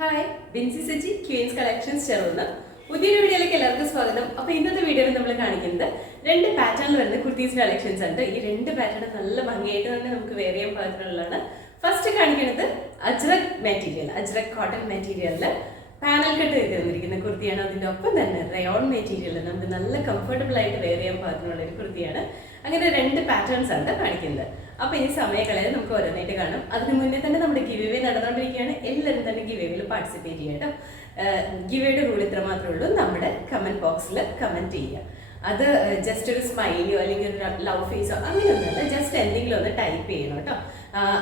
Hi, Binsi Saji ക്യൂൻസ് collections ചേർന്ന് പുതിയൊരു വീഡിയോയിലേക്ക് എല്ലാവർക്കും സ്വാഗതം. അപ്പോൾ ഇന്നത്തെ വീഡിയോയിൽ നമ്മൾ കാണിക്കുന്നത് രണ്ട് പാറ്റേണിൽ വരുന്ന കുർത്തീസ് കളക്ഷൻസ് ഉണ്ട്. ഈ രണ്ട് പാറ്റേൺ നല്ല ഭംഗിയായിട്ട് തന്നെ നമുക്ക് വെയർ ചെയ്യാൻ പാകത്തിനുള്ളതാണ്. ഫസ്റ്റ് കാണിക്കുന്നത് അജ്രക് മെറ്റീരിയൽ, അജ്രക് കോട്ടൺ മെറ്റീരിയലിൽ പാനൽ കട്ട് ചെയ്ത് തന്നിരിക്കുന്ന കുർത്തിയാണ്. അതിൻ്റെ ഒപ്പം തന്നെ റയോൺ മെറ്റീരിയൽ നമുക്ക് നല്ല കംഫർട്ടബിൾ ആയിട്ട് വെയർ ചെയ്യാൻ പാകത്തിനുള്ള ഒരു കുർത്തിയാണ്. അങ്ങനെ രണ്ട് പാറ്റേൺസ് ആണ് കാണിക്കുന്നത്. അപ്പോൾ ഈ സമയങ്ങളെ നമുക്ക് ഓരോന്നായിട്ട് കാണും. അതിന് മുന്നേ തന്നെ നമ്മുടെ ഗിവ് അവേ നടന്നുകൊണ്ടിരിക്കുകയാണ്. എല്ലാവരും തന്നെ ഗിവ് അവേയിൽ പാർട്ടിസിപ്പേറ്റ് ചെയ്യാം കേട്ടോ. ഗിവ് അവേയുടെ റൂൾ ഇത്ര മാത്രമേ ഉള്ളൂ, നമ്മുടെ കമൻറ്റ് ബോക്സിൽ കമൻറ്റ് ചെയ്യുക. അത് ജസ്റ്റ് ഒരു സ്മൈലിയോ അല്ലെങ്കിൽ ഒരു ലവ് ഫേസോ അങ്ങനെയൊന്നുമല്ല, ജസ്റ്റ് എന്തെങ്കിലും ഒന്ന് ടൈപ്പ് ചെയ്യണം കേട്ടോ.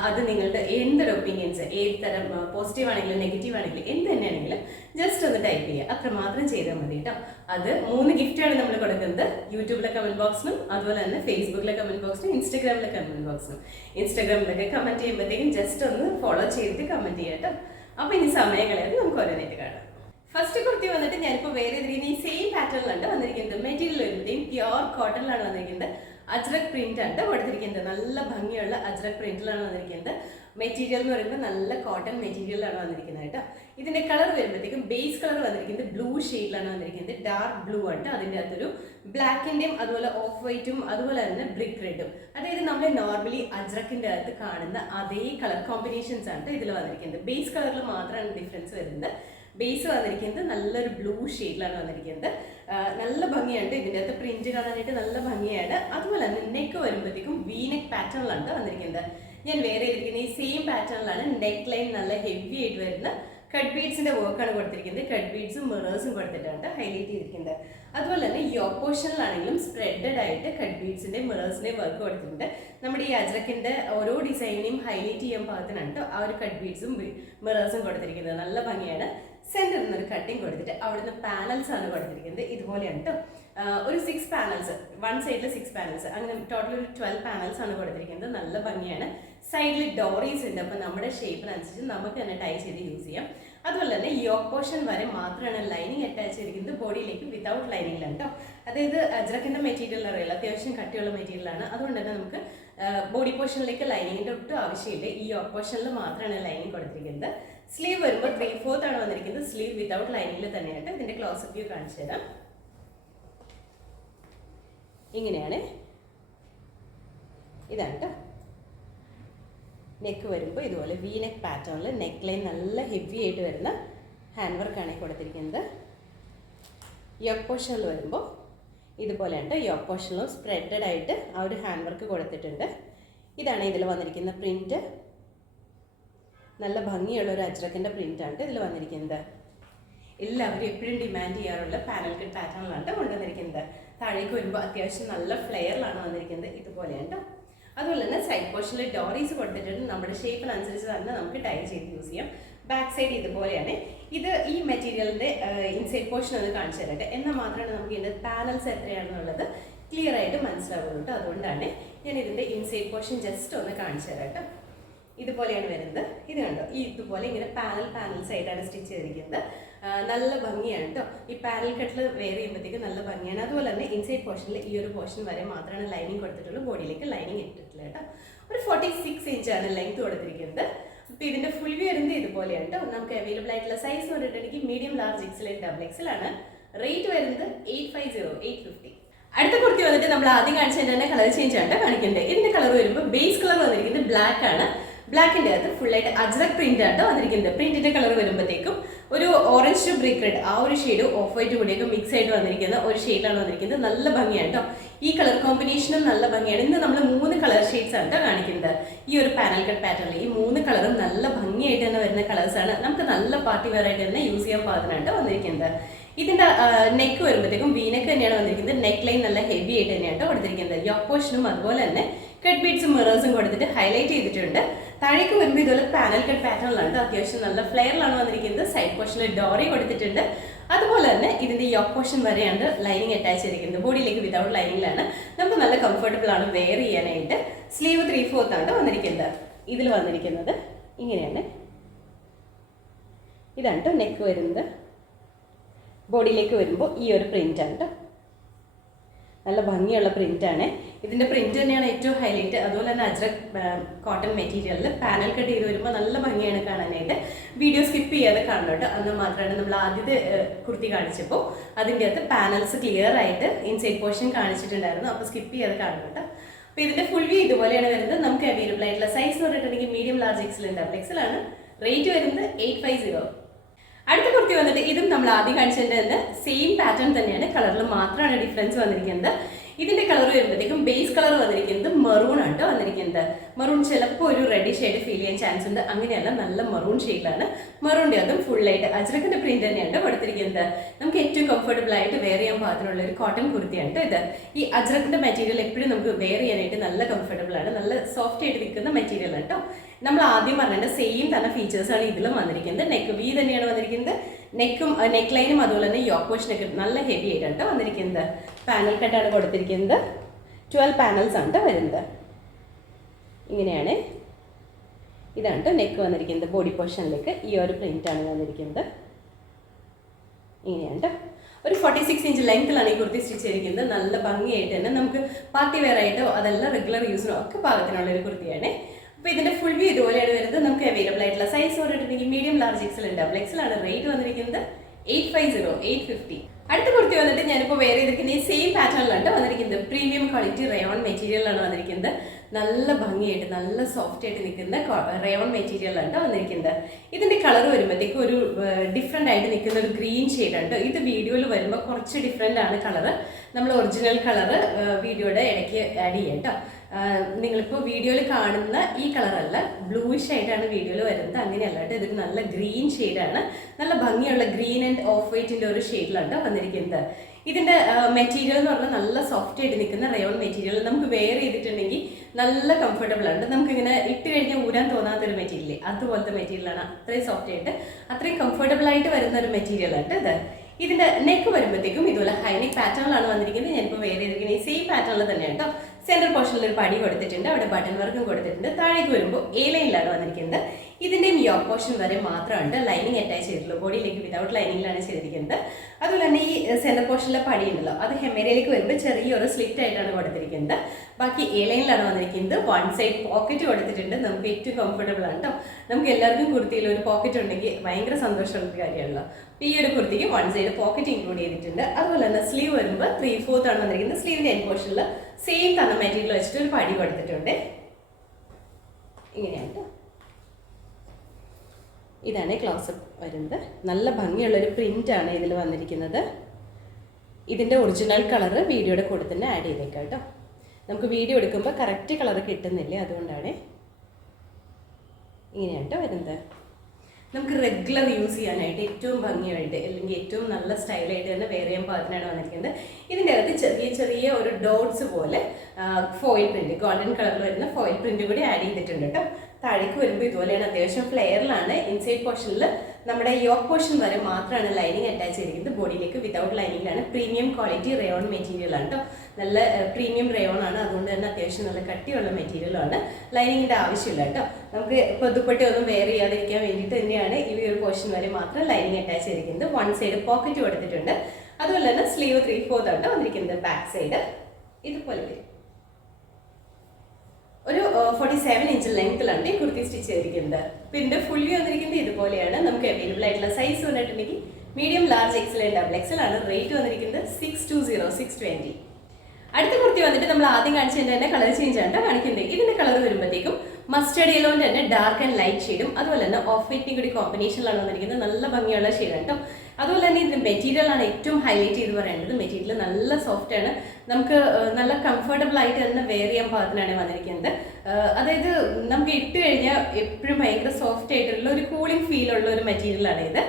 അത് നിങ്ങളുടെ എന്തൊരു ഒപ്പീനിയൻസ്, ഏത് തരം പോസിറ്റീവ് ആണെങ്കിലും നെഗറ്റീവ് ആണെങ്കിലും എന്ത് തന്നെയാണെങ്കിലും ജസ്റ്റ് ഒന്ന് ടൈപ്പ് ചെയ്യുക, അത്ര മാത്രം ചെയ്താൽ മതി കേട്ടോ. അത് 3 ഗിഫ്റ്റാണ് നമ്മൾ കൊടുക്കുന്നത്. യൂട്യൂബിലെ കമൻറ്റ് ബോക്സിനും അതുപോലെ തന്നെ ഫേസ്ബുക്കിലെ കമൻറ്റ് ബോക്സിനും ഇൻസ്റ്റാഗ്രാമിലെ കമൻറ്റ് ബോക്സിനും. ഇൻസ്റ്റാഗ്രാമിലൊക്കെ കമൻറ്റ് ചെയ്യുമ്പോഴത്തേക്കും ജസ്റ്റ് ഒന്ന് ഫോളോ ചെയ്തിട്ട് കമൻറ്റ് ചെയ്യാം കേട്ടോ. അപ്പോൾ ഇനി സമയങ്ങളായത് നമുക്ക് ഓരോന്നായിട്ട് കാണാം. ഫസ്റ്റ് കുർത്തി വന്നിട്ട് ഞാനിപ്പോൾ വേറെ ഈ സെയിം പാറ്റേണിലാണ് വന്നിരിക്കുന്നത്. മെറ്റീരിയൽ വരുമ്പോഴത്തേക്കും പ്യുവർ കോട്ടണിലാണ് വന്നിരിക്കുന്നത്. അജ്രക് പ്രിന്റ് ആണ് കൊടുത്തിരിക്കുന്നത്. നല്ല ഭംഗിയുള്ള അജ്രക് പ്രിന്റിലാണ് വന്നിരിക്കുന്നത്. മെറ്റീരിയൽ എന്ന് പറയുമ്പോൾ നല്ല കോട്ടൺ മെറ്റീരിയലാണ് വന്നിരിക്കുന്നത് കേട്ടോ. ഇതിന്റെ കളർ വരുമ്പോഴത്തേക്കും ബേസ് കളർ വന്നിരിക്കുന്നത് ബ്ലൂ ഷെയ്ഡിലാണ് വന്നിരിക്കുന്നത്. ഡാർക്ക് ബ്ലൂ ആണ്. അതിൻ്റെ അകത്തൊരു ബ്ലാക്കിന്റെയും അതുപോലെ ഓഫ് വൈറ്റും അതുപോലെ തന്നെ ബ്രിക്ക് റെഡും, അതായത് നമ്മൾ നോർമലി അജ്രക്കിന്റെ അകത്ത് കാണുന്ന അതേ കളർ കോമ്പിനേഷൻസ് ആണ് ഇതിൽ വന്നിരിക്കുന്നത്. ബേസ് കളറിൽ മാത്രമാണ് ഡിഫറൻസ് വരുന്നത്. ബേസ് വന്നിരിക്കുന്നത് നല്ലൊരു ബ്ലൂ ഷെയ്ഡിലാണ് വന്നിരിക്കുന്നത്. നല്ല ഭംഗിയുണ്ട്. ഇതിൻ്റെ അകത്ത് പ്രിന്റ് കാണാനായിട്ട് നല്ല ഭംഗിയാണ്. അതുപോലെ തന്നെ നെക്ക് വരുമ്പോഴത്തേക്കും വീനെക്ക് പാറ്റേണിലാണ് വന്നിരിക്കുന്നത്. ഞാൻ വേറെ ചെയ്തിരിക്കുന്നത് ഈ സെയിം പാറ്റേണിലാണ്. നെക്ക് ലൈൻ നല്ല ഹെവി ആയിട്ട് വരുന്ന കട്ട് ബീഡ്സിന്റെ വർക്കാണ് കൊടുത്തിരിക്കുന്നത്. കട്ട് ബീഡ്സും മിറേഴ്സും കൊടുത്തിട്ടാണ് ഹൈലൈറ്റ് ചെയ്തിരിക്കുന്നത്. അതുപോലെ തന്നെ ഈ ഓപ്പോഷനിലാണെങ്കിലും സ്പ്രെഡഡ് ആയിട്ട് കട്ട് ബീഡ്സിന്റെ മിറേഴ്സിന്റെ വർക്ക് കൊടുത്തിട്ടുണ്ട്. നമ്മുടെ ഈ അജ്രക്കിന്റെ ഓരോ ഡിസൈനെയും ഹൈലൈറ്റ് ചെയ്യാൻ പാകത്തിനാണ് ആ ഒരു കട്ട് ബീഡ്സും മിറേഴ്സും കൊടുത്തിരിക്കുന്നത്. നല്ല ഭംഗിയാണ്. സെന്ററിൽ നിന്ന് ഒരു കട്ടിങ് കൊടുത്തിട്ട് അവിടുന്ന് പാനൽസ് ആണ് കൊടുത്തിരിക്കുന്നത്. ഇതുപോലെയാണ് കേട്ടോ. ഒരു 6 പാനൽസ്, വൺ സൈഡിൽ 6 പാനൽസ്, അങ്ങനെ ടോട്ടൽ ഒരു 12 പാനൽസ് ആണ് കൊടുത്തിരിക്കുന്നത്. നല്ല ഭംഗിയാണ്. സൈഡിൽ ഡോറീസ് ഉണ്ട്. അപ്പോൾ നമ്മുടെ ഷേപ്പിനനുസരിച്ച് നമുക്ക് തന്നെ ടൈ ചെയ്ത് യൂസ് ചെയ്യാം. അതുപോലെ തന്നെ യോക്ക് പോർഷൻ വരെ മാത്രമാണ് ലൈനിങ് അറ്റാച്ച് ചെയ്തിരിക്കുന്നത്. ബോഡിയിലേക്ക് വിതൗട്ട് ലൈനിങ്ങിലാണ് കേട്ടോ. അതായത് അജ്രക്കിന്റെ മെറ്റീരിയൽ അറിയില്ല, അത്യാവശ്യം കട്ടിയുള്ള മെറ്റീരിയലാണ്. അതുകൊണ്ട് തന്നെ നമുക്ക് ബോഡി പോർഷനിലേക്ക് ലൈനിങ്ങിന്റെ ഒട്ടും ആവശ്യമില്ല. ഈ യോക്ക് പോർഷനിൽ മാത്രമാണ് ലൈനിങ് കൊടുത്തിരിക്കുന്നത്. സ്ലീവ് വരുമ്പോൾ 3/4 ആണ് വന്നിരിക്കുന്നത്. സ്ലീവ് വിതൗട്ട് ലൈനിങ്ങിൽ തന്നെയായിട്ട്. ഇതിന്റെ ക്ലോസപ്പ് വ്യൂ കാണിച്ചു തരാം. ഇങ്ങനെയാണ്. ഇതാണ് കേട്ടോ. നെക്ക് വരുമ്പോൾ ഇതുപോലെ വി നെക്ക് പാറ്റേണിൽ നെക്ക് ലൈൻ നല്ല ഹെവി ആയിട്ട് വരുന്ന ഹാൻഡ് വർക്കാണ് കൊടുത്തിരിക്കുന്നത്. യോക്ക് പോർഷനിൽ വരുമ്പോൾ ഇതുപോലെയുണ്ട്. യോക്ക് പോർഷനിലും സ്പ്രെഡഡ് ആയിട്ട് ആ ഒരു ഹാൻഡ് വർക്ക് കൊടുത്തിട്ടുണ്ട്. ഇതാണ് ഇതിൽ വന്നിരിക്കുന്ന പ്രിന്റ്. നല്ല ഭംഗിയുള്ള ഒരു അജ്രക്കിൻ്റെ പ്രിന്റാണ് ഇതിൽ വന്നിരിക്കുന്നത്. എല്ലാവരും എപ്പോഴും ഡിമാൻഡ് ചെയ്യാറുള്ള പാനൽ കട്ട് പാറ്റേണിലാണ് കൊണ്ടുവന്നിരിക്കുന്നത്. താഴേക്ക് വരുമ്പോൾ അത്യാവശ്യം നല്ല ഫ്ലെയറിലാണ് വന്നിരിക്കുന്നത്. ഇതുപോലെയാണ്. അതുപോലെ തന്നെ സൈഡ് പോർഷനിൽ ഡോറീസ് കൊടുത്തിട്ടുണ്ട്. നമ്മുടെ ഷേപ്പിനനുസരിച്ച് തന്നെ നമുക്ക് ടൈ ചെയ്ത് യൂസ് ചെയ്യാം. ബാക്ക് സൈഡ് ഇതുപോലെയാണ്. ഇത് ഈ മെറ്റീരിയലിൻ്റെ ഇൻസൈഡ് പോർഷൻ ഒന്ന് കാണിച്ചു തരട്ടെ. എന്നാൽ മാത്രമാണ് നമുക്ക് ഇതിൻ്റെ പാനൽസ് എത്രയാണെന്നുള്ളത് ക്ലിയർ ആയിട്ട് മനസ്സിലാവുള്ളൂ കേട്ടോ. അതുകൊണ്ടാണ് ഞാൻ ഇതിൻ്റെ ഇൻസൈഡ് പോർഷൻ ജസ്റ്റ് ഒന്ന് കാണിച്ചു തരാം കേട്ടോ. ഇതുപോലെയാണ് വരുന്നത്. ഇത് കണ്ടോ, ഈ ഇതുപോലെ ഇങ്ങനെ പാനൽസ് ആയിട്ടാണ് സ്റ്റിച്ച് ചെയ്തിരിക്കുന്നത്. നല്ല ഭംഗിയാണ് കേട്ടോ. ഈ പാനൽ കട്ടിൽ വെയർ ചെയ്യുമ്പോഴത്തേക്ക് നല്ല ഭംഗിയാണ്. അതുപോലെ തന്നെ ഇൻസൈഡ് പോർഷനിൽ ഈ ഒരു പോർഷൻ വരെ മാത്രമാണ് ലൈനിങ് കൊടുത്തിട്ടുള്ളൂ. ബോഡിയിലേക്ക് ലൈനിങ് ഇട്ടിട്ടില്ല കേട്ടോ. ഒരു 46 ഇഞ്ചാണ് ലെങ്ത് കൊടുത്തിരിക്കുന്നത്. അപ്പോൾ ഇതിൻ്റെ ഫുൾ വ്യൂ വരുന്നത് ഇതുപോലെയാണ് കേട്ടോ. നമുക്ക് അവൈലബിൾ ആയിട്ടുള്ള സൈസ് എന്ന് പറഞ്ഞിട്ടുണ്ടെങ്കിൽ മീഡിയം, ലാർജ്, XL, XXL ആണ്. റേറ്റ് വരുന്നത് 850. അടുത്ത കുർത്തി വന്നിട്ട് നമ്മൾ ആദ്യം കാണിച്ചതിൻ്റെ തന്നെ കളർ ചേഞ്ച് ആണ് കാണിക്കുന്നത്. ഇതിൻ്റെ കളർ വരുമ്പോൾ ബേസ് കളർ വന്നിരിക്കുന്നത് ബ്ലാക്ക് ആണ്. ബ്ലാക്കിൻ്റെ അകത്ത് ഫുള്ളായിട്ട് അജ്രക് പ്രിന്റ് ആണ് വന്നിരിക്കുന്നത്. പ്രിന്റിന്റെ കളർ വരുമ്പോഴത്തേക്കും ഒരു ഓറഞ്ച് ടു ബ്രിക്ക് റെഡ്, ആ ഒരു ഷെയ്ഡ് ഓഫ് വൈറ്റ് കൂടിയൊക്കെ മിക്സ് ആയിട്ട് വന്നിരിക്കുന്ന ഒരു ഷെയ്ഡാണ് വന്നിരിക്കുന്നത്. നല്ല ഭംഗിയാണ് കേട്ടോ. ഈ കളർ കോമ്പിനേഷനും നല്ല ഭംഗിയാണ്. ഇന്ന് നമ്മൾ 3 കളർ ഷെയ്ഡ്സ് ആണ് കേട്ടോ കാണിക്കുന്നത്. ഈ ഒരു പാനൽ കട്ട് പാറ്റേണിൽ ഈ 3 കളറും നല്ല ഭംഗിയായിട്ട് തന്നെ വരുന്ന കളേഴ്സാണ്. നമുക്ക് നല്ല പാർട്ടി വെയർ ആയിട്ട് തന്നെ യൂസ് ചെയ്യാൻ പാകത്തിനായിട്ട് വന്നിരിക്കുന്നത്. ഇതിന്റെ നെക്ക് വരുമ്പോഴത്തേക്കും വീനെക്ക് തന്നെയാണ് വന്നിരിക്കുന്നത്. നെക്ക് ലൈൻ നല്ല ഹെവി ആയിട്ട് തന്നെയാണ് കൊടുത്തിരിക്കുന്നത്. യോക്ക് പോർഷനും അതുപോലെ തന്നെ കട്ട് ബീഡ്സും മിറേഴ്സും കൊടുത്തിട്ട് ഹൈലൈറ്റ് ചെയ്തിട്ടുണ്ട്. താഴേക്ക് വരുമ്പോൾ ഇതുപോലെ പാനൽ കട്ട് പാറ്റേണിലാണ്. അത്യാവശ്യം നല്ല ഫ്ലെയറിലാണ് വന്നിരിക്കുന്നത്. സൈഡ് പോർഷനിൽ ഡോറി കൊടുത്തിട്ടുണ്ട്. അതുപോലെ തന്നെ ഇതിന്റെ യോക്ക് പോർഷൻ വരെയാണ് ലൈനിങ് അറ്റാച്ച് ചെയ്തിരിക്കുന്നത്. ബോഡിയിലേക്ക് വിതൗട്ട് ലൈനിങ്ങിലാണ്. നമുക്ക് നല്ല കംഫർട്ടബിൾ ആണ് വെയർ ചെയ്യാനായിട്ട്. സ്ലീവ് 3/4 ആണ് വന്നിരിക്കുന്നത്. ഇതിൽ വന്നിരിക്കുന്നത് ഇങ്ങനെയാണ്. ഇതാണ് കേട്ടോ നെക്ക് വരുന്നത്. ബോഡിയിലേക്ക് വരുമ്പോൾ ഈ ഒരു പ്രിന്റ് ആണ് കേട്ടോ. നല്ല ഭംഗിയുള്ള പ്രിന്റാണ്. ഇതിൻ്റെ പ്രിന്റ് തന്നെയാണ് ഏറ്റവും ഹൈലൈറ്റ്. അതുപോലെ തന്നെ അജ്രക് കോട്ടൺ മെറ്റീരിയലിൽ പാനൽ കട്ട് ചെയ്ത് വരുമ്പോൾ നല്ല ഭംഗിയാണ് കാണാനായിട്ട്. വീഡിയോ സ്കിപ്പ് ചെയ്യാതെ കാണണം കേട്ടോ. അന്ന് മാത്രമാണ് നമ്മൾ ആദ്യത്തെ കുർത്തി കാണിച്ചപ്പോൾ അതിൻ്റെ അകത്ത് പാനൽസ് ക്ലിയർ ആയിട്ട് ഇൻസൈഡ് പോർഷൻ കാണിച്ചിട്ടുണ്ടായിരുന്നു. അപ്പോൾ സ്കിപ്പ് ചെയ്യാതെ കാണണം കേട്ടോ. അപ്പോൾ ഇതിൻ്റെ ഫുൾ വ്യൂ ഇതുപോലെയാണ് വരുന്നത്. നമുക്ക് അവൈലബിൾ ആയിട്ടുള്ള സൈസ് എന്ന് പറഞ്ഞിട്ടുണ്ടെങ്കിൽ മീഡിയം, ലാർജ്, എക്സൽ ഉണ്ട്. എക്സലാണ്. റേറ്റ് വരുന്നത് 850. അടുത്ത കുർത്തി വന്നിട്ട് ഇതും നമ്മൾ ആദ്യം കാണിച്ചതിൻ്റെ തന്നെ സെയിം പാറ്റേൺ തന്നെയാണ്. കളറിൽ മാത്രമാണ് ഡിഫറൻസ് വന്നിരിക്കുന്നത്. ഇതിന്റെ കളർ വരുമ്പോഴത്തേക്കും ബേസ് കളർ വന്നിരിക്കുന്നത് മെറൂൺ ആണ് കേട്ടോ വന്നിരിക്കുന്നത്. മെറൂൺ ചിലപ്പോൾ ഒരു റെഡ് ഷെയ്ഡ് ഫീൽ ചെയ്യാൻ ചാൻസ് ഉണ്ട്. അങ്ങനെയല്ല, നല്ല മെറൂൺ ഷെയ്ഡിലാണ്. മെറൂണിൻ്റെ അതും ഫുള്ളായിട്ട് അജ്രക്കിന്റെ പ്രിന്റ് തന്നെയാണ് കൊടുത്തിരിക്കുന്നത്. നമുക്ക് ഏറ്റവും കംഫർട്ടബിൾ ആയിട്ട് വെയർ ചെയ്യാൻ പാകത്തിനുള്ള ഒരു കോട്ടൺ കുർത്തിയാണ് കേട്ടോ ഇത്. ഈ അജ്രക്കിന്റെ മെറ്റീരിയൽ എപ്പോഴും നമുക്ക് വെയർ ചെയ്യാനായിട്ട് നല്ല കംഫർട്ടബിൾ ആണ്. നല്ല സോഫ്റ്റ് ആയിട്ട് നിൽക്കുന്ന മെറ്റീരിയൽ ആണ് കേട്ടോ. നമ്മൾ ആദ്യം പറഞ്ഞിട്ട് സെയിം തന്നെ ഫീച്ചേഴ്സാണ് ഇതിലും വന്നിരിക്കുന്നത്. നെക്ക് വി തന്നെയാണ് വന്നിരിക്കുന്നത്. നെക്കും നെക്ക് ലൈനും അതുപോലെ തന്നെ യോക്ക് പോർഷനൊക്കെ നല്ല ഹെവി ആയിട്ടാണ് കേട്ടോ വന്നിരിക്കുന്നത്. പാനൽ കട്ടാണ് കൊടുത്തിരിക്കുന്നത്. 12 പാനൽസ് ആണ് കേട്ടോ വരുന്നത്. ഇങ്ങനെയാണ്. ഇതാണ് കേട്ടോ നെക്ക് വന്നിരിക്കുന്നത്. ബോഡി പോർഷനിലേക്ക് ഈ ഒരു പ്രിൻ്റാണ് വന്നിരിക്കുന്നത്. ഇങ്ങനെയാണ് കേട്ടോ. ഒരു 46 ഇഞ്ച് ലെങ്ത്തിലാണ് ഈ കുർത്തി സ്റ്റിച്ച് ചെയ്തിരിക്കുന്നത്. നല്ല ഭംഗിയായിട്ട് തന്നെ നമുക്ക് പാർട്ടി വെയർ ആയിട്ടോ അതല്ല റെഗുലർ യൂസിനോ ഒക്കെ പാകത്തിനുള്ള ഒരു കുർത്തിയാണ്. അപ്പോൾ ഇതിന്റെ ഫുൾ വ്യൂ ഇതുപോലെയാണ് വരുന്നത്. നമുക്ക് അവൈലബിൾ ആയിട്ടുള്ള സൈസ് പറഞ്ഞിട്ടുണ്ടെങ്കിൽ മീഡിയം, ലാർജ്, എക്സൽ ഉണ്ട്. എക്സലാണ്. റേറ്റ് വന്നിരിക്കുന്നത് 850, 850. അടുത്ത കുർത്തി വന്നിട്ട് ഞാനിപ്പോൾ വേറെ ചെയ്തിരിക്കുന്ന ഈ സെയിം പാറ്റേണിലാണ് വന്നിരിക്കുന്നത്. പ്രീമിയം ക്വാളിറ്റി റയോൺ മെറ്റീരിയലാണ് വന്നിരിക്കുന്നത്. നല്ല ഭംഗിയായിട്ട് നല്ല സോഫ്റ്റ് ആയിട്ട് നിൽക്കുന്ന റയോൺ മെറ്റീരിയലാണ് വന്നിരിക്കുന്നത്. ഇതിന്റെ കളർ വരുമ്പോഴത്തേക്കും ഒരു ഡിഫറെൻ്റ് ആയിട്ട് നിൽക്കുന്ന ഒരു ഗ്രീൻ ഷെയ്ഡാണ്. ഇത് വീഡിയോയിൽ വരുമ്പോൾ കുറച്ച് ഡിഫറെൻ്റ് ആണ് കളറ്. നമ്മൾ ഒറിജിനൽ കളറ് വീഡിയോയുടെ ഇടയ്ക്ക് ആഡ് ചെയ്യാം കേട്ടോ. നിങ്ങളിപ്പോൾ വീഡിയോയിൽ കാണുന്ന ഈ കളറല്ല, ബ്ലൂയിഷ് ആയിട്ടാണ് വീഡിയോയിൽ വരുന്നത്. അങ്ങനെയല്ല കേട്ടോ. ഇതൊരു നല്ല ഗ്രീൻ ഷെയ്ഡാണ്. നല്ല ഭംഗിയുള്ള ഗ്രീൻ ആൻഡ് ഓഫ് വൈറ്റിൻ്റെ ഒരു ഷെയ്ഡിലാണ് വന്നിരിക്കുന്നത്. ഇതിൻ്റെ മെറ്റീരിയൽ എന്ന് പറഞ്ഞാൽ നല്ല സോഫ്റ്റ് ആയിട്ട് നിൽക്കുന്ന റയോൺ മെറ്റീരിയൽ. നമുക്ക് വെയർ ചെയ്തിട്ടുണ്ടെങ്കിൽ നല്ല കംഫർട്ടബിൾ ആണ്. നമുക്കിങ്ങനെ ഇട്ട് കഴിഞ്ഞാൽ ഊരാൻ തോന്നാത്തൊരു മെറ്റീരിയൽ, അതുപോലത്തെ മെറ്റീരിയലാണ്. അത്രയും സോഫ്റ്റ് ആയിട്ട് അത്രയും കംഫർട്ടബിൾ ആയിട്ട് വരുന്ന ഒരു മെറ്റീരിയലാണ് ഇത്. ഇതിന്റെ നെക്ക് വരുമ്പോഴത്തേക്കും ഇതുപോലെ ഹൈനെക്ക് പാറ്റേണിലാണ് വന്നിരിക്കുന്നത്. ഞാനിപ്പോൾ വേറെ ചെയ്തിരിക്കുന്നത് ഈ സെയിം പാറ്റേണിൽ തന്നെയാണ് കേട്ടോ. സെൻട്രൽ പോർഷനിൽ ഒരു പടി കൊടുത്തിട്ടുണ്ട്. അവിടെ ബട്ടൺ വർക്കും കൊടുത്തിട്ടുണ്ട്. താഴേക്ക് വരുമ്പോൾ എ ലൈനിലാണ് വന്നിരിക്കുന്നത്. ഇതിൻ്റെയും യോക്ക് പോർഷൻ വരെ മാത്രമാണ് ലൈനിങ് അറ്റാച്ച് ചെയ്തിട്ടുള്ളൂ. ബോഡിയിലേക്ക് വിതൗട്ട് ലൈനിങ്ങിലാണ് ചെയ്തിരിക്കുന്നത്. അതുപോലെ തന്നെ ഈ സെൻട്രൽ പോർഷനിലെ പടി ഉണ്ടല്ലോ, അത് ഹെമേരയിലേക്ക് വരുമ്പോൾ ചെറിയൊരു സ്ലിറ്റ് ആയിട്ടാണ് കൊടുത്തിരിക്കുന്നത്. ബാക്കി എ ലൈനിലാണ് വന്നിരിക്കുന്നത്. വൺ സൈഡ് പോക്കറ്റ് കൊടുത്തിട്ടുണ്ട്. നമുക്ക് ഏറ്റവും കംഫർട്ടബിൾ ആണ് കേട്ടോ. നമുക്ക് എല്ലാവർക്കും കുർത്തിയിൽ ഒരു പോക്കറ്റ് ഉണ്ടെങ്കിൽ ഭയങ്കര സന്തോഷമുള്ള കാര്യമാണല്ലോ. ഈ ഒരു കുർത്തിക്ക് വൺ സൈഡ് പോക്കറ്റ് ഇൻക്ലൂഡ് ചെയ്തിട്ടുണ്ട്. അതുപോലെ തന്നെ സ്ലീവ് വരുമ്പോൾ 3/4 ആണ് വന്നിരിക്കുന്നത്. സ്ലീവിൻ്റെ എൻഡ് പോർഷനിൽ സെയിം തന്നെ മെറ്റീരിയൽ വെച്ചിട്ട് ഒരു പടി കൊടുത്തിട്ടുണ്ട്. ഇങ്ങനെയാണ് കേട്ടോ. ഇതാണ് ക്ലോസപ്പ് വരുന്നത്. നല്ല ഭംഗിയുള്ളൊരു പ്രിൻ്റാണ് ഇതിൽ വന്നിരിക്കുന്നത്. ഇതിൻ്റെ ഒറിജിനൽ കളറ് വീഡിയോയുടെ കൂടെ തന്നെ ആഡ് ചെയ്തേക്കാം കേട്ടോ. നമുക്ക് വീഡിയോ എടുക്കുമ്പോൾ കറക്റ്റ് കളർ കിട്ടുന്നില്ല, അതുകൊണ്ടാണ്. ഇങ്ങനെയാണ് കേട്ടോ വരുന്നത്. നമുക്ക് റെഗുലർ യൂസ് ചെയ്യാനായിട്ട് ഏറ്റവും ഭംഗിയായിട്ട് അല്ലെങ്കിൽ ഏറ്റവും നല്ല സ്റ്റൈലായിട്ട് തന്നെ വെയർ ചെയ്യാൻ പാകത്തിനാണ് വന്നിരിക്കുന്നത്. ഇതിൻ്റെ അകത്ത് ചെറിയ ചെറിയ ഒരു ഡോട്ട്സ് പോലെ ഫോയിൽ പ്രിൻറ്റ്, ഗോൾഡൻ കളറിൽ വരുന്ന ഫോയിൽ പ്രിൻറ്റ് കൂടി ആഡ് ചെയ്തിട്ടുണ്ട് കേട്ടോ. താഴേക്ക് വരുമ്പോൾ ഇതുപോലെയാണ്. അത്യാവശ്യം ഫ്ലെയറിലാണ്. ഇൻസൈഡ് പോർഷനിൽ നമ്മുടെ യോക്ക് പോർഷൻ വരെ മാത്രമാണ് ലൈനിങ് അറ്റാച്ച് ചെയ്തിരിക്കുന്നത്. ബോഡിയിലേക്ക് വിതൗട്ട് ലൈനിങ്ങിലാണ്. പ്രീമിയം ക്വാളിറ്റി റയോൺ മെറ്റീരിയലാണ് കേട്ടോ. നല്ല പ്രീമിയം റയോൺ ആണ്. അതുകൊണ്ട് തന്നെ അത്യാവശ്യം നല്ല കട്ടിയുള്ള മെറ്റീരിയലാണ്. ലൈനിങ്ങിൻ്റെ ആവശ്യമില്ല കേട്ടോ. നമുക്ക് ഇപ്പോൾ ദുപ്പട്ട ഒന്നും വെയർ ചെയ്യാതിരിക്കാൻ വേണ്ടിയിട്ട് തന്നെയാണ് ഈ ഒരു പോർഷൻ വരെ മാത്രം ലൈനിങ് അറ്റാച്ച് ചെയ്തിരിക്കുന്നത്. വൺ സൈഡ് പോക്കറ്റ് കൊടുത്തിട്ടുണ്ട്. അതുപോലെ തന്നെ സ്ലീവ് 3/4 ആണ് വന്നിരിക്കുന്നത്. ബാക്ക് സൈഡ് ഇതുപോലെ വരും. ഒരു 47 ഇഞ്ച് ലെങ്ത്തിലാണ് ഈ കുർത്തി സ്റ്റിച്ച് ചെയ്തിരിക്കുന്നത്. പിന്നെ ഫുൾ വ്യൂ വന്നിരിക്കുന്നത് ഇതുപോലെയാണ്. നമുക്ക് അവൈലബിൾ ആയിട്ടുള്ള സൈസ് വന്നിട്ടുണ്ടെങ്കിൽ മീഡിയം, ലാർജ്, എക്സൽ ആൻഡ് എക്സലാണ്. റേറ്റ് വന്നിരിക്കുന്നത് 620, 620. അടുത്ത കുർത്തി വന്നിട്ട് നമ്മൾ ആദ്യം കാണിച്ചതിൻ്റെ തന്നെ കളർ ചേഞ്ച് ആണ് കാണിക്കുന്നത്. ഇതിന്റെ കളർ വരുമ്പോഴത്തേക്കും മസ്റ്റേർഡ് യെല്ലോന്റെ തന്നെ ഡാർക്ക് ആൻഡ് ലൈറ്റ് ഷെയ്ഡും അതുപോലെ തന്നെ ഓഫ് വൈറ്റിനും കൂടി കോമ്പിനേഷനിലാണ് വന്നിരിക്കുന്നത്. നല്ല ഭംഗിയുള്ള ഷെയ്ഡാണ് കേട്ടോ. അതുപോലെ തന്നെ ഇതിന്റെ മെറ്റീരിയലാണ് ഏറ്റവും ഹൈലൈറ്റ് ചെയ്ത് പറയേണ്ടത്. മെറ്റീരിയൽ നല്ല സോഫ്റ്റ് ആണ്. നമുക്ക് നല്ല കംഫർട്ടബിൾ ആയിട്ട് തന്നെ വെയർ ചെയ്യാൻ പാകത്തിനാണ് വന്നിരിക്കുന്നത്. അതായത് നമുക്ക് ഇട്ട് കഴിഞ്ഞാൽ എപ്പോഴും ഭയങ്കര സോഫ്റ്റ് ആയിട്ടുള്ള ഒരു കൂളിംഗ് ഫീൽ ഉള്ള ഒരു മെറ്റീരിയലാണ് ഇത്.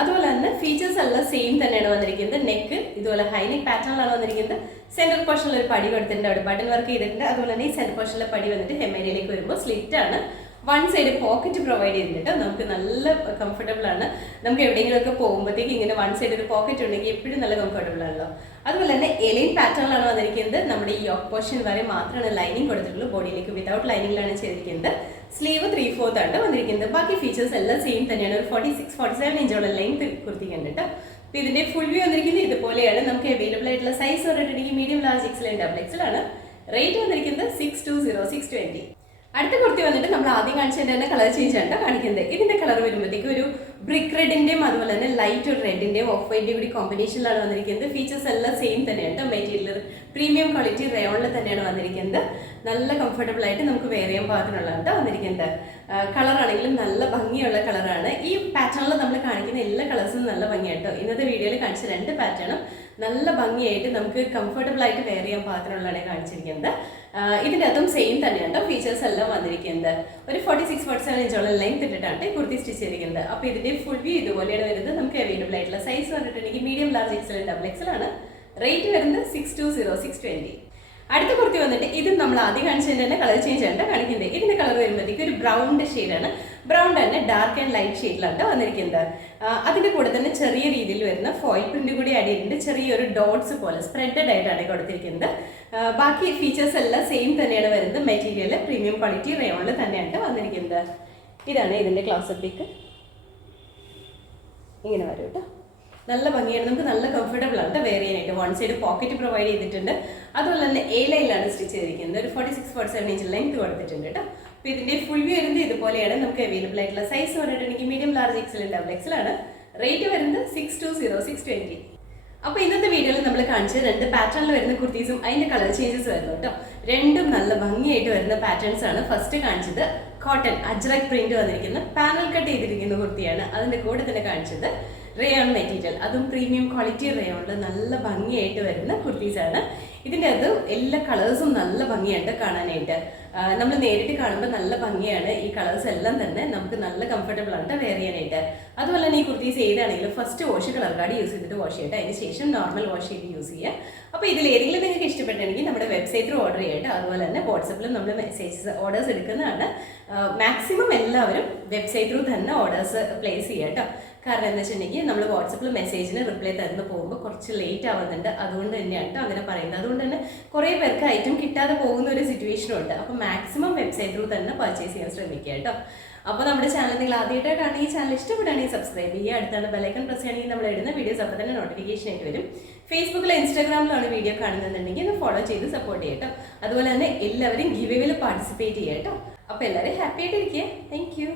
അതുപോലെ തന്നെ ഫീച്ചേഴ്സ് എല്ലാം സെയിം തന്നെയാണ് വന്നിരിക്കുന്നത്. നെക്ക് ഇതുപോലെ ഹൈനെക്ക് പാറ്റേണിലാണ് വന്നിരിക്കുന്നത്. സെൻട്രൽ പോർഷനിൽ ഒരു പടി കൊടുത്തിട്ടുണ്ട്. അവിടെ ബട്ടൺ വർക്ക് ചെയ്തിട്ടുണ്ട്. അതുപോലെ തന്നെ ഈ സെൻട്രൽ പോർഷനിലെ പടി വന്നിട്ട് ഹെമേരിയിലേക്ക് വരുമ്പോൾ സ്ലിറ്റ് ആണ്. വൺ സൈഡ് പോക്കറ്റ് പ്രൊവൈഡ് ചെയ്തിട്ടുണ്ട്. നമുക്ക് നല്ല കംഫർട്ടബിൾ ആണ്. നമുക്ക് എവിടെയെങ്കിലുമൊക്കെ പോകുമ്പോഴത്തേക്ക് ഇങ്ങനെ വൺ സൈഡ് ഒരു പോക്കറ്റ് ഉണ്ടെങ്കിൽ എപ്പോഴും നല്ല കംഫർട്ടബിൾ ആണല്ലോ. അതുപോലെ തന്നെ എലൈൻ പാറ്റേണിലാണ് വന്നിരിക്കുന്നത്. നമ്മുടെ ഈ യോക്ക് പോർഷൻ വരെ മാത്രമാണ് ലൈനിങ് കൊടുത്തിട്ടുള്ളൂ. ബോഡിയിലേക്ക് വിതൗട്ട് ലൈനിങ്ങിലാണ് ചെയ്തിരിക്കുന്നത്. സ്ലീവ് 3/4 ആണ് വന്നിരിക്കുന്നത്. ബാക്കി ഫീച്ചേഴ്സ് എല്ലാം സെയിം തന്നെയാണ്. ഒരു 46-47 ഇഞ്ചോളം ലെങ്ത് കുർത്തിക്കുണ്ട് കേട്ടോ. അപ്പോൾ ഇതിന്റെ ഫുൾ വ്യൂ വന്നിരിക്കുന്നത് ഇതുപോലെയാണ്. നമുക്ക് അവൈലബിൾ ആയിട്ടുള്ള സൈസ് പറഞ്ഞിട്ടുണ്ടെങ്കിൽ മീഡിയം, ലാർജ്, എക്സൽ ആൻഡ് എക്സലാണ്. റേറ്റ് വന്നിരിക്കുന്നത് 620620. അടുത്ത കുർത്തി വന്നിട്ട് നമ്മൾ ആദ്യം കാണിച്ചതിന്റെ തന്നെ കളർ ചേഞ്ച് ആണ് കാണിക്കുന്നത്. ഇതിന്റെ കളർ വരുമ്പോഴത്തേക്ക് ഒരു ബ്രിക്ക് റെഡിന്റെയും അതുപോലെ തന്നെ ലൈറ്റ് ഒരു റെഡിന്റെയും ഓഫ് വൈറ്റിന്റെയും കൂടി കോമ്പിനേഷനിലാണ് വന്നിരിക്കുന്നത്. ഫീച്ചേഴ്സ് എല്ലാം സെയിം തന്നെയാണ്. മെറ്റീരിയൽ പ്രീമിയം ക്വാളിറ്റി റയോണിൽ തന്നെയാണ് വന്നിരിക്കുന്നത്. നല്ല കംഫർട്ടബിൾ ആയിട്ട് നമുക്ക് വെയർ ചെയ്യാൻ പാകത്തിനുള്ളതാണ് വന്നിരിക്കുന്നത്. കളർ ആണെങ്കിലും നല്ല ഭംഗിയുള്ള കളറാണ്. ഈ പാറ്റേണിൽ നമ്മൾ കാണിക്കുന്ന എല്ലാ കളേഴ്സും നല്ല ഭംഗിയായിട്ടോ. ഇന്നത്തെ വീഡിയോയിൽ കാണിച്ച 2 പാറ്റേണും നല്ല ഭംഗിയായിട്ട് നമുക്ക് കംഫർട്ടബിൾ ആയിട്ട് വെയർ ചെയ്യാൻ പാകത്തിനുള്ളതാണ് കാണിച്ചിരിക്കുന്നത്. ഇതിൻ്റെ അതും സെയിം തന്നെയാണ് ഫീച്ചേഴ്സ് എല്ലാം വന്നിരിക്കുന്നത്. ഒരു 46-47 ഇഞ്ചോളം ലെങ്ത് ഇട്ടിട്ടാണ് കുർത്തി സ്റ്റിച്ച് ചെയ്തിരിക്കുന്നത്. അപ്പോൾ ഇതിന്റെ ഫുൾ വ്യൂ ഇതുപോലെയാണ് വരുന്നത്. നമുക്ക് അവൈലബിൾ ആയിട്ടുള്ള സൈസ് പറഞ്ഞിട്ടുണ്ടെങ്കിൽ medium, large, XL, double XL ആണ്. റേറ്റ് വരുന്നത് 620620. അടുത്ത കുർത്തി വന്നിട്ട് ഇതും നമ്മൾ ആദ്യം കാണിച്ചതിന്റെ തന്നെ കളർ ചേഞ്ച് ആണ് കാണിക്കുന്നത്. ഇതിന്റെ കളർ വരുമ്പോഴത്തേക്ക് ഒരു ബ്രൗണിന്റെ ഷെയ്ഡാണ്. ബ്രൗൺ തന്നെ ഡാർക്ക് ആൻഡ് ലൈറ്റ് ഷെയ്ഡിലാണ് വന്നിരിക്കുന്നത്. അതിന്റെ കൂടെ തന്നെ ചെറിയ രീതിയിൽ വരുന്ന ഫോയിൽ പ്രിന്റ് കൂടി ആഡ് ചെയ്തിട്ടുണ്ട്. ചെറിയൊരു ഡോട്ട്സ് പോലെ സ്പ്രെഡഡ് ആയിട്ടാണ് കൊടുത്തിരിക്കുന്നത്. ബാക്കി ഫീച്ചേഴ്സ് എല്ലാം സെയിം തന്നെയാണ് വരുന്നത്. മെറ്റീരിയൽ പ്രീമിയം ക്വാളിറ്റി റയോണിൽ തന്നെയാണ് വന്നിരിക്കുന്നത്. ഇതാണ് ഇതിന്റെ ക്ലോസ് പിക്ക്. ഇങ്ങനെ വരും കേട്ടോ. നല്ല ഭംഗിയാണ്. നമുക്ക് നല്ല കംഫർട്ടബിൾ ആണ് വെയർ ചെയ്യാനായിട്ട്. 1 സൈഡ് പോക്കറ്റ് പ്രൊവൈഡ് ചെയ്തിട്ടുണ്ട്. അതുപോലെ തന്നെ എ ലൈനിലാണ് സ്റ്റിച്ച് ചെയ്തിരിക്കുന്നത്. ഒരു 46-47 ഇഞ്ച് ലെങ്ത് കൊടുത്തിട്ടുണ്ട് കേട്ടോ. അപ്പോൾ ഇതിന്റെ ഫുൾ വ്യൂ വരുന്നത് ഇതുപോലെയാണ്. നമുക്ക് അവൈലബിൾ ആയിട്ടുള്ള സൈസ് പറഞ്ഞിട്ടുണ്ടെങ്കിൽ medium, large, XL, double XL ആണ്. റേറ്റ് വരുന്നത് 620620. അപ്പോൾ ഇന്നത്തെ വീഡിയോയിൽ നമ്മൾ കാണിച്ച 2 പാറ്റേണിൽ വരുന്ന കുർത്തീസും അതിന്റെ കളർ ചേഞ്ചസ് വരുന്നു കേട്ടോ. രണ്ടും നല്ല ഭംഗിയായിട്ട് വരുന്ന പാറ്റേൺസ് ആണ്. ഫസ്റ്റ് കാണിച്ചത് കോട്ടൺ അജ്രക് പ്രിന്റ് വന്നിരിക്കുന്ന പാനൽ കട്ട് ചെയ്തിരിക്കുന്ന കുർത്തിയാണ്. അതിന്റെ കൂടെ തന്നെ കാണിച്ചത് റയോൺ മെറ്റീരിയൽ, അതും പ്രീമിയം ക്വാളിറ്റി റയോണിൽ നല്ല ഭംഗിയായിട്ട് വരുന്ന കുർത്തീസാണ്. ഇതിൻ്റെ അത് എല്ലാ കളേഴ്സും നല്ല ഭംഗിയുണ്ട് കാണാനായിട്ട്. നമ്മൾ നേരിട്ട് കാണുമ്പോൾ നല്ല ഭംഗിയാണ്. ഈ കളേഴ്സ് എല്ലാം തന്നെ നമുക്ക് നല്ല കംഫർട്ടബിൾ ആണ് വെയർ ചെയ്യാനായിട്ട്. അതുപോലെ തന്നെ ഈ കുർത്തീസ് ഏതാണെങ്കിലും first wash colour card use ചെയ്തിട്ട് വാഷ് ചെയ്യട്ടെ. അതിന് ശേഷം നോർമൽ വാഷ് ചെയ്ത് യൂസ് ചെയ്യുക. അപ്പോൾ ഇതിൽ ഏതെങ്കിലും നിങ്ങൾക്ക് ഇഷ്ടപ്പെട്ടിട്ടുണ്ടെങ്കിൽ നമ്മുടെ വെബ്സൈറ്റിൽ ഓർഡർ ചെയ്യട്ടെ. അതുപോലെ തന്നെ വാട്സപ്പിലും നമ്മൾ മെസ്സേജസ് ഓർഡേഴ്സ് എടുക്കുന്നതാണ്. മാക്സിമം എല്ലാവരും വെബ്സൈറ്റ് ത്രൂ തന്നെ ഓർഡേഴ്സ് പ്ലേസ് ചെയ്യുക കേട്ടോ. കാരണം എന്താ വെച്ചിട്ടുണ്ടെങ്കിൽ നമ്മൾ വാട്സപ്പിൽ മെസ്സേജിന് റിപ്ലൈ തരുന്ന പോകുമ്പോൾ കുറച്ച് ലേറ്റ് ആവുന്നുണ്ട്. അതുകൊണ്ട് തന്നെയാണ് അങ്ങനെ പറയുന്നത്. അതുകൊണ്ട് തന്നെ കുറേ പേർക്ക് ഐറ്റം കിട്ടാതെ പോകുന്ന ഒരു സിറ്റുവേഷനും ഉണ്ട്. അപ്പോൾ മാക്സിമം വെബ്സൈറ്റ് ത്രൂ തന്നെ പർച്ചേസ് ചെയ്യാൻ ശ്രമിക്കുക കേട്ടോ. അപ്പോൾ നമ്മുടെ ചാനൽ നിങ്ങൾ ആദ്യമായിട്ടാണ് ഈ ചാനൽ ഇഷ്ടപ്പെടുകയാണെങ്കിൽ സബ്സ്ക്രൈബ് ചെയ്യുക. അടുത്താണ് ബെലൈക്കൺ പ്രസ് ചെയ്യുകയാണെങ്കിൽ നമ്മൾ ഇടുന്ന വീഡിയോസ് അപ്പോൾ തന്നെ നോട്ടിഫിക്കേഷൻ ആയിട്ട് വരും. ഫേസ്ബുക്കിലോ ഇൻസ്റ്റാഗ്രാമിലാണ് വീഡിയോ കാണുന്നുണ്ടെങ്കിൽ ഒന്ന് ഫോളോ ചെയ്ത് സപ്പോർട്ട് ചെയ്യട്ടോ. അതുപോലെ തന്നെ എല്ലാവരും ഗിവ് എവേയിൽ പാർട്ടിസിപ്പേറ്റ് ചെയ്യുക കേട്ടോ. അപ്പോൾ എല്ലാവരും ഹാപ്പി ആയിട്ടിരിക്കുക. Thank you.